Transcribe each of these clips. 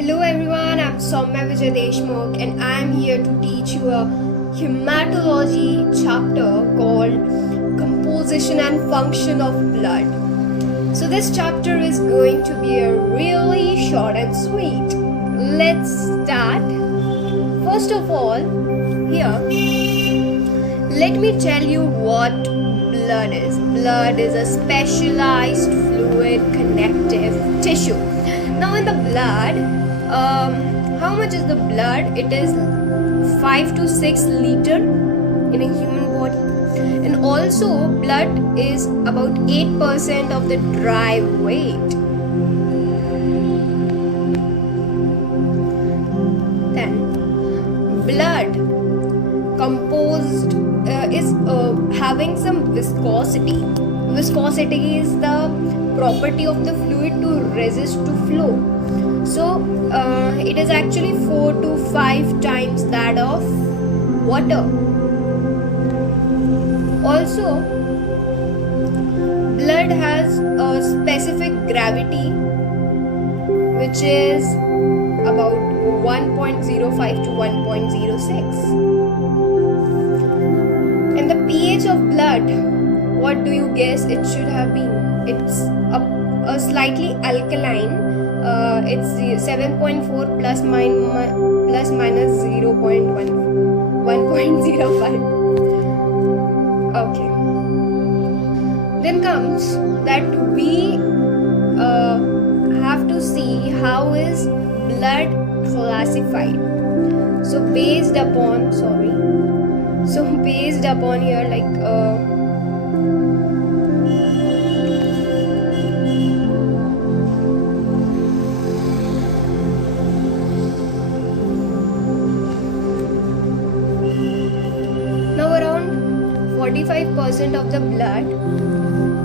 Hello everyone, I'm Soumya Vijay Deshmukh and I'm here to teach you a hematology chapter called Composition and Function of Blood. So this chapter is going to be a really short and sweet. Let's start. First of all, here, let me tell you what blood is. Blood is a specialized fluid connective tissue. Now in the blood, how much is the blood? It is 5 to 6 liter in a human body, and also blood is about 8% of the dry weight. Then blood composed is having some viscosity. Viscosity is the property of the fluid to resist to flow. So it is actually 4 to 5 times that of water. Also, blood has a specific gravity which is about 1.05 to 1.06. And the pH of blood, what do you guess it should have been? It's a slightly alkaline. It's 7.4 plus minus 1.05. Okay. Then comes that we have to see how is blood classified. So based upon here, like now around 45% of the blood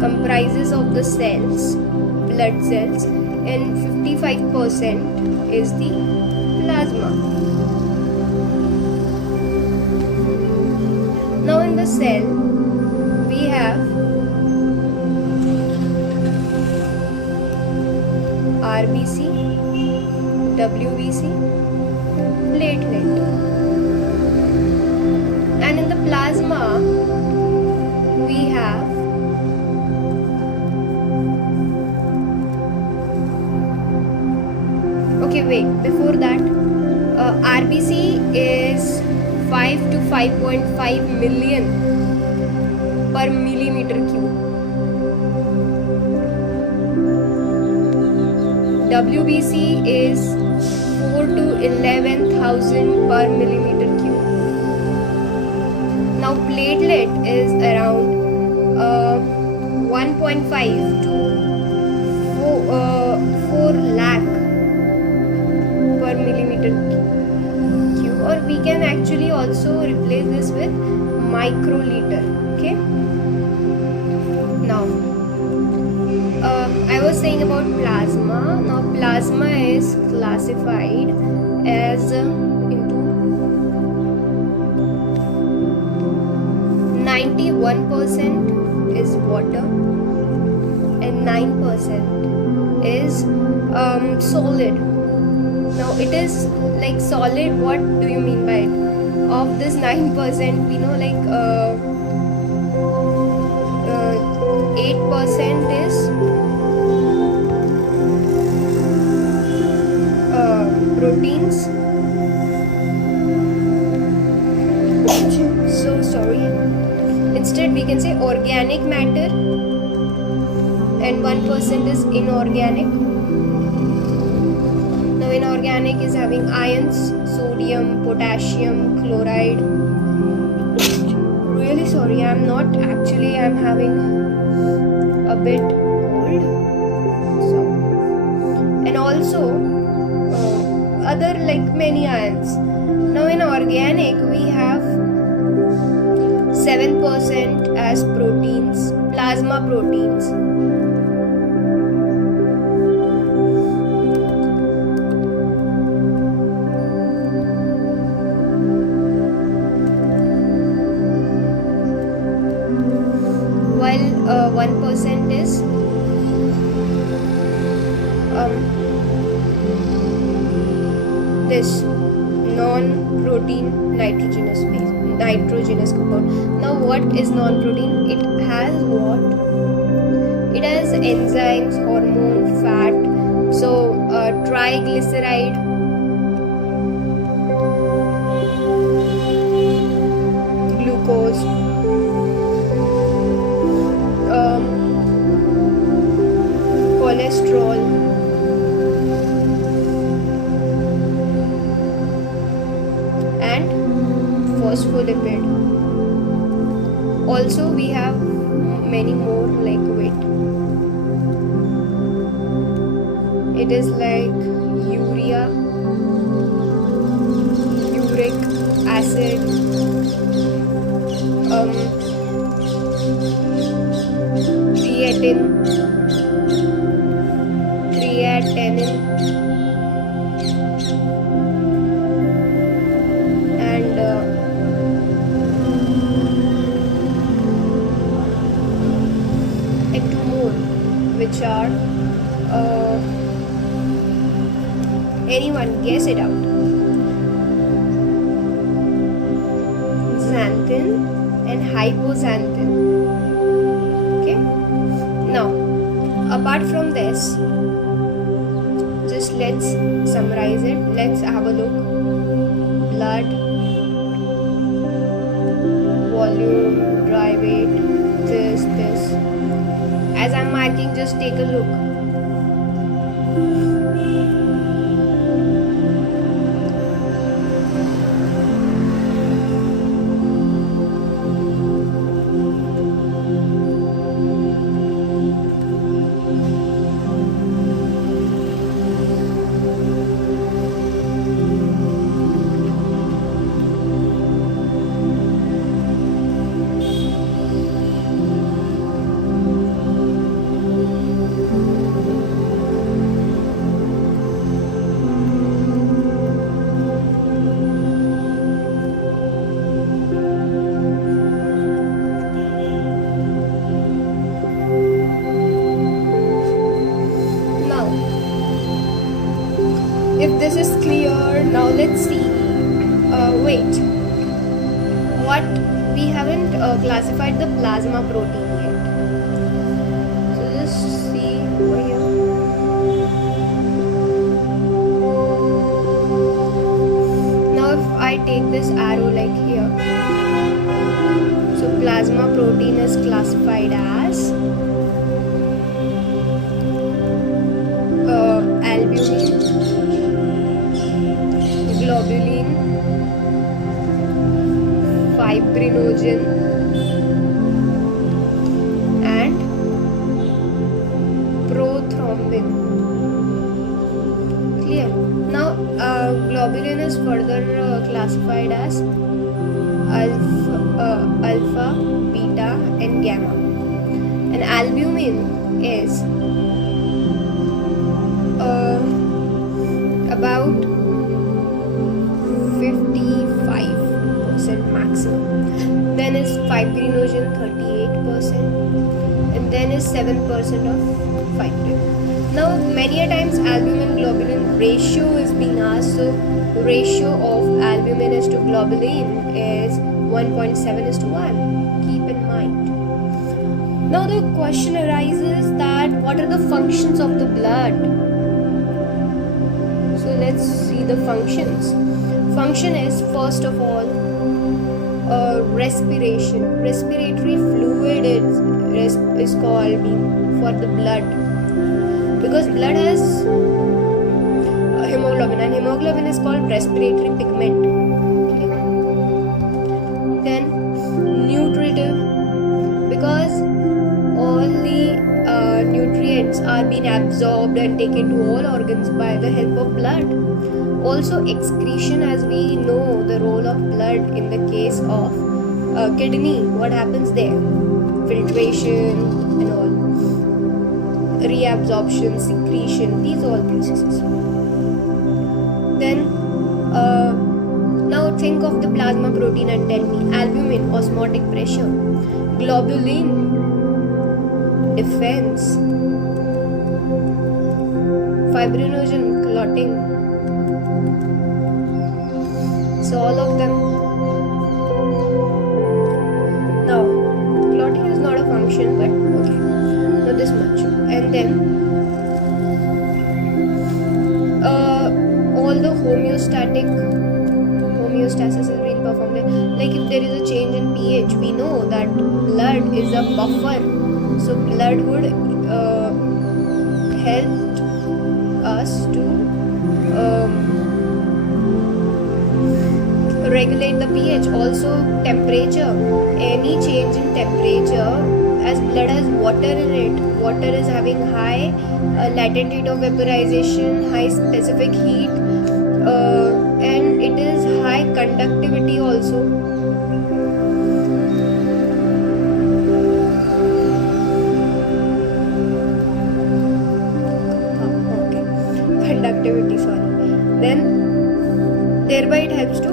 comprises of the cells, blood cells, and 55% is the plasma. Now in the cell, we have RBC, WBC, platelet. And in the plasma, we have before that, RBC is 5 to 5.5 million per millimeter cube. WBC is 4 to 11,000 per millimeter cube. Now platelet is around 1.5 to 4 lakh per millimeter cube, or we can actually also replace this with microliter. Okay. Now I was saying about plasma. Now plasma is classified as into 91% is water and 9% is solid. Now it is like solid. What do you mean by it? Of this 9%, we know like 8% is proteins. So sorry. Instead we can say organic matter, and 1% is inorganic. Now inorganic is having ions, sodium, potassium, chloride. Really sorry, I'm having a bit cold. So, and also other like many ions. Now in organic we have 7% as proteins, plasma proteins. While 1% is this non-protein nitrogenous compound. Now what is non-protein? It has what? It has enzymes, hormone, fat. So triglyceride, glucose, cholesterol, and phospholipid. Also we have many more like weight. It is like urea, uric acid, creatinine, and two more, which are anyone guess it out? Xanthin and hypoxanthin. Okay. Now, apart from this, just let's summarize it. Let's have a look. Blood, volume, dry weight, this. As I'm marking, just take a look. If this is clear, now let's see. Wait, what? We haven't classified the plasma protein yet. So just see over here. Now if I take this arrow like here, so plasma protein is classified as albumin, globulin, fibrinogen, and prothrombin. Clear? Now globulin is further classified as alpha, beta, and gamma, and albumin is about 55% maximum. Then is fibrinogen 38%, and then is 7% of fibrin. Now many a times albumin globulin ratio is being asked. So ratio of albumin is to globulin is 1.7:1. Keep in mind. Now the question arises that what are the functions of the blood? So let's see the functions. Function is first of all respiration. Respiratory fluid is called for the blood, because blood has hemoglobin, and hemoglobin is called respiratory pigment. Okay. Then nutritive, because all the nutrients are being absorbed and taken to all organs by the help of blood. Also excretion, as we know the role of blood in the case of kidney. What happens there? Filtration and all. Reabsorption, secretion, these all processes. Then now think of the plasma protein and tell me. Albumin, osmotic pressure. Globulin, defense. Fibrinogen, clotting. So all of them. Now, clotting is not a function, but okay, not this much. And then all the homeostasis is being performed. Like if there is a change in pH, we know that blood is a buffer. So blood would help us to regulate the pH. Also temperature, any change in temperature, as blood has water in it, water is having high latent heat of vaporization, high specific heat, and it is high conductivity also. Conductivity, sorry. Then thereby it helps to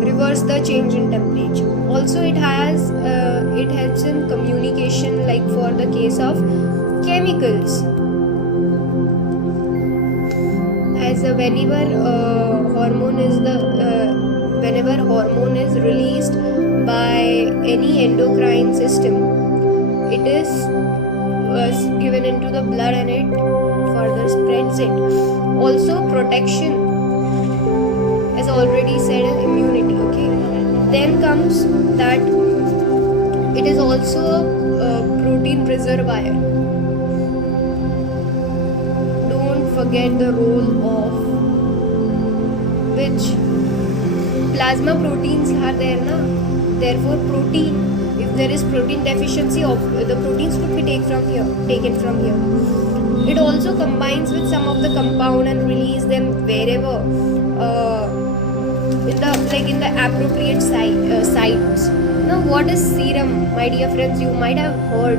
reverse the change in temperature. Also it helps in communication, like for the case of chemicals, as whenever hormone is released by any endocrine system, it is given into the blood and it further spreads it. Also protection, as already said, is immunity. Okay, then comes that it is also a protein preserver. Don't forget the role of which plasma proteins are there, na? Therefore protein, if there is protein deficiency, of the proteins would be taken from here. It also combines with some of the compound and release them wherever in the appropriate sites. Now, what is serum, my dear friends? You might have heard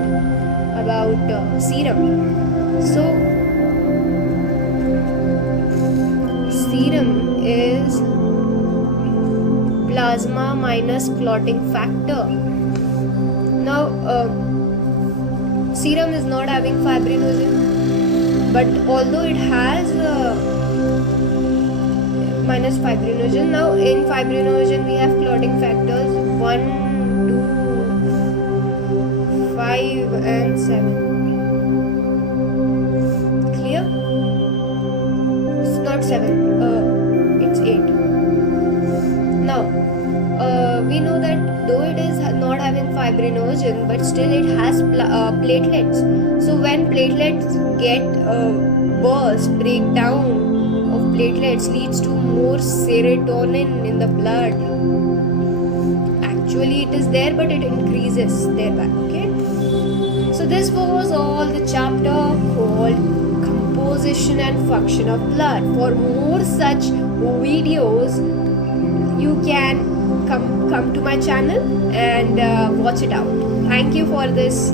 about serum. So, serum is plasma minus clotting factor. Now, serum is not having fibrinogen, but although it has minus fibrinogen. Now in fibrinogen we have clotting factors 1, 2, 5 and 7. Clear? It's not 7, it's 8. Now we know that though it is not having fibrinogen, but still it has platelets. So when platelets get breakdown of platelets leads to more serotonin in the blood. Actually it is there, but it increases thereby. Okay, so this was all the chapter called composition and function of blood. For more such videos, you can come to my channel and watch it out. Thank you for this.